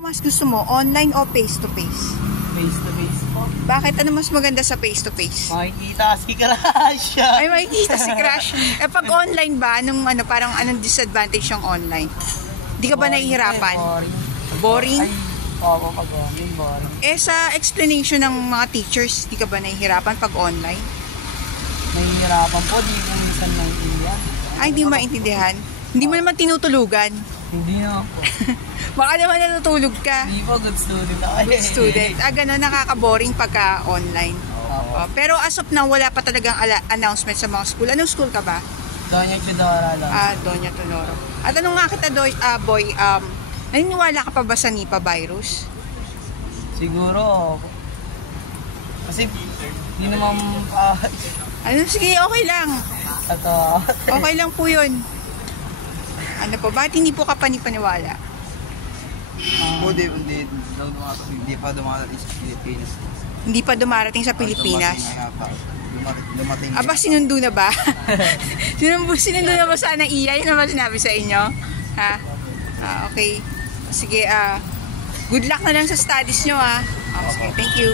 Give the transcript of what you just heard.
Mas gusto mo, online o face-to-face? Face-to-face po. Bakit? Ano mas maganda sa face-to-face? Makikita si Crush. Ay, makikita si Crush. Pag online ba, parang anong disadvantage yung online? Di ka ba nahihirapan? Boring? Ay, oo, pag online, boring. Sa explanation ng mga teachers, di ka ba nahihirapan pag online? Nahihirapan po, di ko minsan naiintindihan. Ay, hindi maintindihan. Hindi mo naman tinutulugan. Hindi na po. Baka naman natutulog ka. Hindi po, good student ako. Good student. Ganun, nakaka-boring pagka online. Pero as of now, wala pa talagang announcement sa mga school. Anong school ka ba? Doña Chidora lang. Doña Tonoro. At anong nga kita, boy, naniniwala ka pa ba sa Nipah virus? Siguro, kasi hindi naman Sige, okay lang. Okay lang po yun. Ano po, bakit hindi po ka panipaniwala? Hindi pa dumarating sa Pilipinas. Hindi pa dumarating sa Pilipinas? Dumating Aba, sinundo na ba? Sinundo na ba sana iya? Yun naman sinabi sa inyo? Ha? Okay. Sige, good luck na lang sa studies nyo, ha? Sige, thank you.